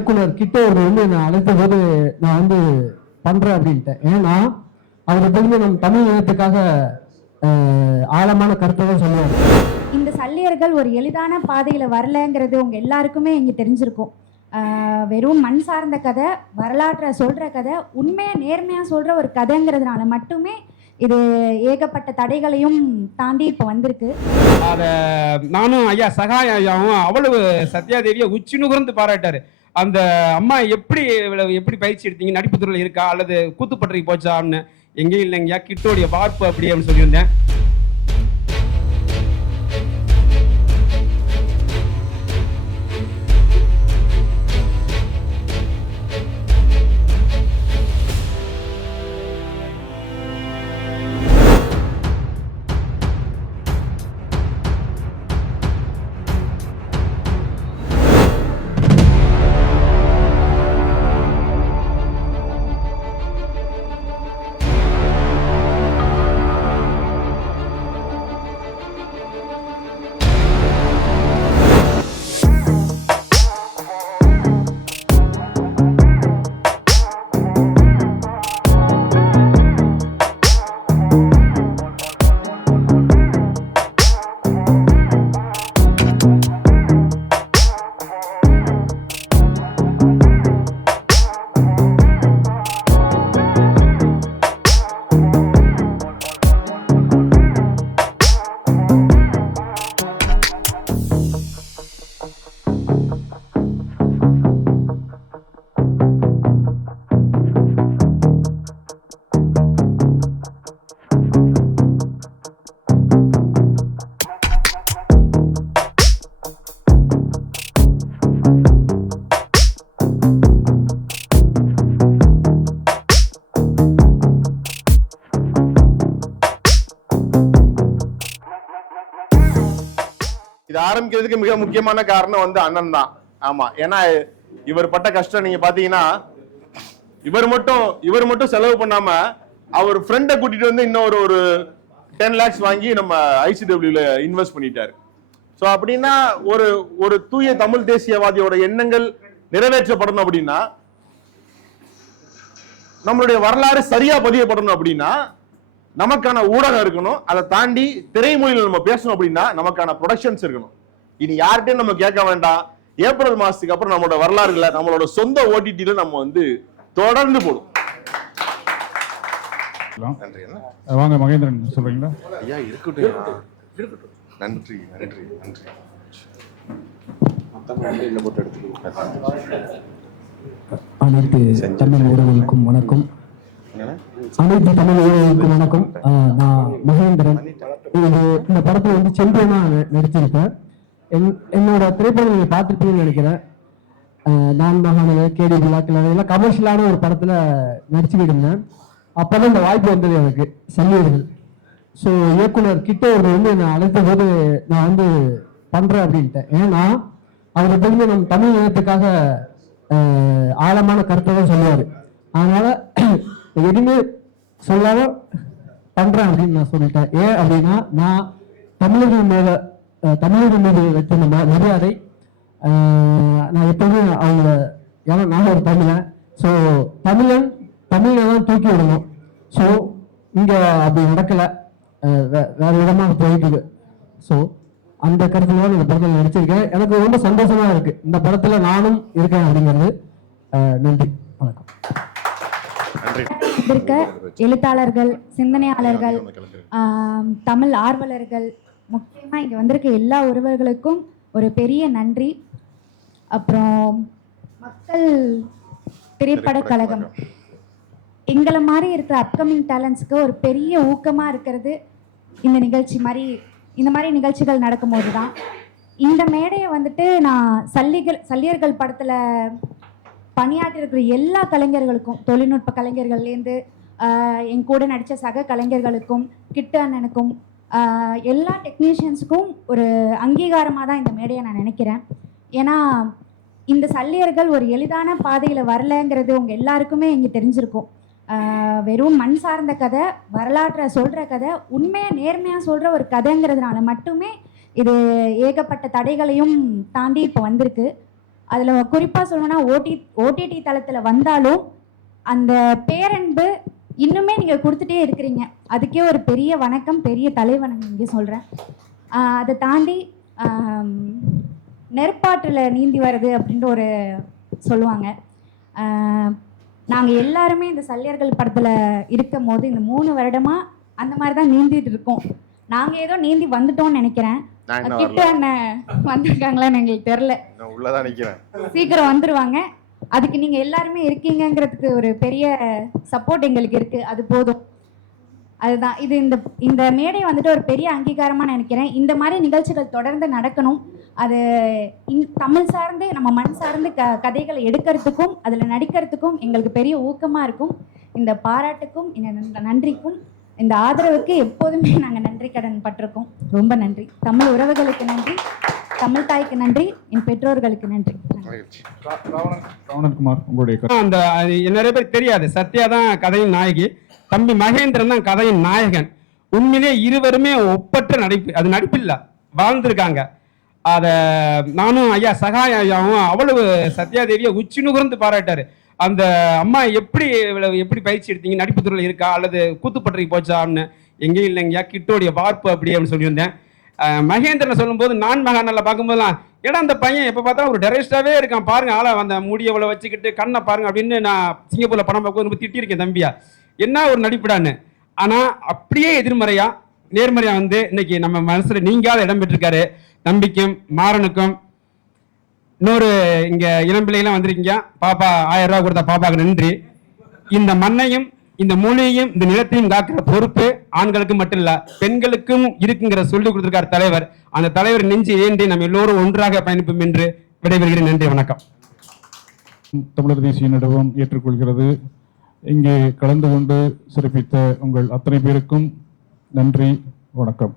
இயக்குனர் கிட்ட ஒரு வந்து என்னை அழைத்த போது நான் வந்து பண்றேன் அப்படின்ட்டேன். ஏன்னா அவர் தெரிஞ்ச நம் தமிழ் இனத்துக்காக ஆழமான கருத்தை தான் சொல்லுவார். இந்த சல்லியர்கள் ஒரு எளிதான பாதையில வரலங்கிறது உங்க எல்லாருக்குமே இங்க தெரிஞ்சிருக்கும். வெறும் மண் சார்ந்த கதை, வரலாற்றை சொல்ற கதை, உண்மையை நேர்மையா சொல்ற ஒரு கதைங்கிறதுனால மட்டுமே இது ஏகப்பட்ட தடைகளையும் தாண்டி இப்போ வந்திருக்கு. அதை நானும் ஐயா சகாய ஐயாவும் அவ்வளவு சத்யாதேவியை உச்சி நுகர்ந்து பாராட்டாரு. அந்த அம்மா எப்படி பயிற்சி எடுத்தீங்க, நடிப்பு துறையில் இருக்கா அல்லது கூத்துப்பட்டறைக்கு போச்சான்னு. எங்கேயும் இல்லைங்கய்யா, கிட்டோடைய வார்ப்பு அப்படி அப்படின்னு சொல்லியிருந்தேன். இது ஆரம்பிக்கிறதுக்கு மிக முக்கியமான காரணம் வந்து அண்ணன் தான். ஆமா, ஏன்னா இவர் பட்ட கஷ்டம் நீங்க பாத்தீங்கன்னா, இவர் மட்டும் செலவு பண்ணாம அவர் ஃப்ரெண்டை கூட்டிட்டு வந்து இன்னொரு ஒரு 10 lakhs வாங்கி நம்ம ஐசிடபிள்யூல இன்வெஸ்ட் பண்ணிட்டாரு. ஸோ அப்படின்னா ஒரு தூய தமிழ் தேசியவாதியோட எண்ணங்கள் நிறைவேற்றப்படணும் அப்படின்னா, நம்மளுடைய வரலாறு சரியா பதியப்படணும் அப்படின்னா நமக்கான ஊடகம் இருக்கணும். அதை தாண்டி திரைமொழியில் நம்ம பேசணும் அப்படின்னா நமக்கான ப்ரொடக்ஷன்ஸ் இருக்கணும். இனி யார்கிட்டையும் நம்ம கேட்க வேண்டாம். ஏப்ரல் மாசத்துக்கு அப்புறம் நம்மளோட வரலாறுகளை நம்மளோட சொந்த ஓடிடியில நம்ம வந்து தொடர்ந்து போடும். வாங்க மகேந்திரன் சொல்றீங்களா? ஐயா இருக்கட்டும். நன்றி நன்றி நன்றி. அனைத்து தமிழ் உறவுகளுக்கும் வணக்கம். அனைத்து தமிழ் உறவுகளுக்கும் வணக்கம். நான் மகேந்திரன். இந்த படத்துல வந்து செம்பியனா நடிச்சிருக்கேன். என்னோட திரைப்படம் நீங்க பார்த்துருப்பீங்கன்னு நினைக்கிறேன். நான் மகாநல, கேடி விழாக்கள் எல்லாம் கமர்ஷியலான ஒரு படத்துல நடிச்சுக்கிட்டு இருந்தேன். அப்பதான் இந்த வாய்ப்பு வந்தது எனக்கு, சல்லியர்கள். ஸோ இயக்குனர் கிட்ட ஒரு வந்து என்னை அழைத்த போது நான் வந்து பண்றேன் அப்படின்ட்டேன். ஏன்னா அவர் தெரிஞ்ச நம் தமிழ் இனத்துக்காக ஆழமான கருத்தை தான் சொல்லுவார். அதனால எதுவுமே சொல்லாம பண்றேன் அப்படின்னு நான் சொல்லிட்டேன். ஏன் அப்படின்னா, நான் தமிழர்கள் மீது வச்சிருந்த மரியாதை, நான் எப்பவுமே அவங்கள, ஏன்னா நான் ஒரு தமிழன். ஸோ தமிழை தான் தூக்கி விடணும். ஸோ இங்க அப்படி நடக்கல, வேற விதமாக போயிட்டு இருக்கு. ஸோ அந்த கருத்துல இந்த படத்தில் நடிச்சிருக்கேன். எனக்கு ரொம்ப சந்தோஷமா இருக்கு இந்த படத்துல நானும் இருக்கேன் அப்படிங்கிறது. நன்றி, வணக்கம். இருக்க எழுத்தாளர்கள், சிந்தனையாளர்கள், தமிழ் ஆர்வலர்கள், முக்கியமா இங்க வந்திருக்க எல்லா உறவுகளுக்கும் ஒரு பெரிய நன்றி. அப்புறம் மக்கள் திரைப்பட கழகம் எங்களை மாதிரி இருக்கிற அப்கமிங் டேலண்ட்ஸ்க்கு ஒரு பெரிய ஊக்கமா இருக்கிறது இந்த மாதிரி நிகழ்ச்சிகள் நடக்கும்போது தான். இந்த மேடையை வந்துட்டு நான் சல்லியர்கள் படத்துல பணியாற்றிருக்கிற எல்லா கலைஞர்களுக்கும், தொழில்நுட்ப கலைஞர்கள்லேருந்து என் கூட நடித்த சக கலைஞர்களுக்கும், கிட்டு அண்ணனுக்கும், எல்லா டெக்னீஷியன்ஸுக்கும் ஒரு அங்கீகாரமாக தான் இந்த மேடையை நான் நினைக்கிறேன். ஏன்னா இந்த சல்லியர்கள் ஒரு எளிதான பாதையில் வரலங்கிறது உங்கள் எல்லாருக்குமே இங்கே தெரிஞ்சிருக்கும். வெறும் மண் சார்ந்த கதை, வரலாற்றை சொல்கிற கதை, உண்மையை நேர்மையாக சொல்கிற ஒரு கதைங்கிறதுனால மட்டுமே இது ஏகப்பட்ட தடைகளையும் தாண்டி இப்போ வந்திருக்கு. அதில் குறிப்பாக சொல்லணும்னா ஓடிடி தளத்தில் வந்தாலும் அந்த பேரன்பு இன்னுமே நீங்கள் கொடுத்துட்டே இருக்கிறீங்க. அதுக்கே ஒரு பெரிய வணக்கம், பெரிய தலைவணக்கம் இங்கே சொல்கிறேன். அதை தாண்டி நெற்பாற்றில் நீந்தி வருது அப்படின்ற ஒரு சொல்லுவாங்க. நாங்கள் எல்லாருமே இந்த சல்லியர்கள் படத்தில் இருக்கும் போது இந்த 3 வருடமாக அந்த மாதிரி தான் நீந்திட்டு இருக்கோம். நாங்கள் ஏதோ நீந்தி வந்துட்டோம்னு நினைக்கிறேன். கிட்ட அண்ணன் வந்திருக்காங்களான்னு எங்களுக்கு தெரில, உள்ளதான் நிற்கிறேன், சீக்கிரம் வந்துடுவாங்க. அதுக்கு நீங்கள் எல்லாருமே இருக்கீங்கிறதுக்கு ஒரு பெரிய சப்போர்ட் எங்களுக்கு இருக்குது, அது போதும். அதுதான் இது இந்த மேடை வந்துட்டு ஒரு பெரிய அங்கீகாரமாக நினைக்கிறேன். இந்த மாதிரி நிகழ்ச்சிகள் தொடர்ந்து நடக்கணும். அது தமிழ் சார்ந்து நம்ம மண் சார்ந்து கதைகளை எடுக்கிறதுக்கும் அதில் நடிக்கிறதுக்கும் எங்களுக்கு பெரிய ஊக்கமாக இருக்கும். இந்த பாராட்டுக்கும் இந்த நன்றிக்கும் இந்த ஆதரவுக்கு எப்போதுமே நாங்கள் நன்றி கடன் பட்டிருக்கோம். ரொம்ப நன்றி. தமிழ் உறவுகளுக்கு நன்றி, தமிழ் தாய்க்கு நன்றி, என் பெற்றோர்களுக்கு நன்றி. ராவணன்குமார், உங்களுடைய அந்த நிறைய பேர் தெரியாது, சத்யா தான் கதையின் நாயகி, தம்பி மகேந்திரன் தான் கதையின் நாயகன். உண்மையிலே இருவருமே ஒப்பற்ற நடிப்பு, அது நடிப்பில்லை, வாழ்ந்திருக்காங்க. அதை நானும் ஐயா சகாய ஐயாவும் அவ்வளவு சத்யாதேவியை உச்சி நுகர்ந்து பாராட்டாரு. அந்த அம்மா எப்படி பயிற்சி எடுத்தீங்க, நடிப்பு துறையில் இருக்கா அல்லது கூத்துப்பட்டறைக்கு போச்சான்னு. எங்கேயும் இல்லைங்கய்யா, கிட்டோடைய வார்ப்பு அப்படி அப்படின்னு சொல்லியிருந்தேன். மகேந்திரனை சொல்லும்போது நான் மகானில் பார்க்கும்போதெல்லாம் ஏன்னா அந்த பையன் எப்போ பார்த்தாலும் ஒரு டெரரிஸ்டாகவே இருக்கான் பாருங்க, ஆளை அந்த முடியவளை வச்சுக்கிட்டு கண்ணை பாருங்க அப்படின்னு நான் சிங்கப்பூரில் படம் பார்க்கும்போது திட்டியிருக்கேன் தம்பியா, என்ன ஒரு நடிப்புடான்னு. ஆனால் அப்படியே நேர்மறையா வந்து இன்னைக்கு நம்ம மனசுல நீங்காத இடம் பெற்றிருக்காரு. தம்பிக்கும் மாறனுக்கும் இன்னொரு இங்க இளம்பிள்ளைலாம் வந்திருக்கீங்க. பாப்பா 1000 ரூபா கொடுத்த பாப்பாவுக்கு நன்றி. இந்த மண்ணையும் இந்த மொழியையும் இந்த நிலத்தையும் காக்கிற பொறுப்பு ஆண்களுக்கு மட்டும் இல்ல, பெண்களுக்கும் இருக்குங்கிற சொல்லி கொடுத்திருக்கார் தலைவர். அந்த தலைவர் நெஞ்சு ஏந்தி நம்ம எல்லோரும் ஒன்றாக பயணிப்போம் என்று விடைபெறுகிறேன். நன்றி, வணக்கம். தமிழர் தேசிய நடுவம் ஏற்றுக்கொள்கிறது. இங்கே கலந்து கொண்டு சிறப்பித்த உங்கள் அத்தனை பேருக்கும் நன்றி, வணக்கம்.